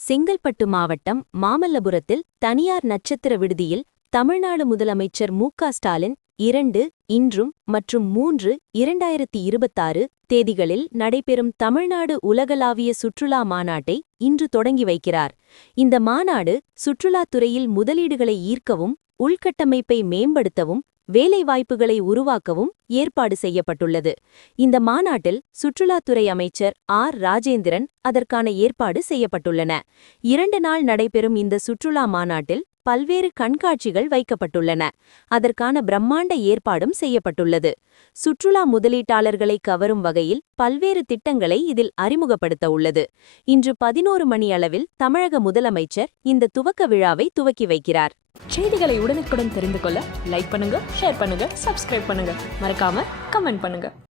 செங்கல்பட்டு மாவட்டம் மாமல்லபுரத்தில் தனியார் நட்சத்திர விடுதியில் தமிழ்நாடு முதலமைச்சர் மு க ஸ்டாலின் இரண்டு இன்றும் மற்றும் மூன்று இரண்டாயிரத்தி இருபத்தாறு தேதிகளில் நடைபெறும் தமிழ்நாடு உலகளாவிய சுற்றுலா மாநாட்டை இன்று தொடங்கி வைக்கிறார். இந்த மாநாடு சுற்றுலாத் துறையில் முதலீடுகளை ஈர்க்கவும் உள்கட்டமைப்பை மேம்படுத்தவும் வேலைவாய்ப்புகளை உருவாக்கவும் ஏற்பாடு செய்யப்பட்டுள்ளது. இந்த மாநாட்டில் சுற்றுலாத்துறை அமைச்சர் ஆர். ராஜேந்திரன் அதற்கான ஏற்பாடு செய்யப்பட்டுள்ளன. இரண்டு நாள் நடைபெறும் இந்த சுற்றுலா மாநாட்டில் பல்வேறு கண்காட்சிகள் வைக்கப்பட்டுள்ளன. அதற்கான பிரம்மாண்ட ஏற்பாடும் செய்யப்பட்டுள்ளது. சுற்றுலா முதலீட்டாளர்களை கவரும் வகையில் பல்வேறு திட்டங்களை இதில் அறிமுகப்படுத்த உள்ளது. இன்று பதினோரு மணி அளவில் தமிழக முதலமைச்சர் இந்த துவக்க விழாவை துவக்கி வைக்கிறார். செய்திகளை உடனுக்குடன் தெரிந்து கொள்ள லைக் பண்ணுங்க ஷேர் பண்ணுங்க சப்ஸ்கிரைப் பண்ணுங்க. மறக்காம கமெண்ட் பண்ணுங்க.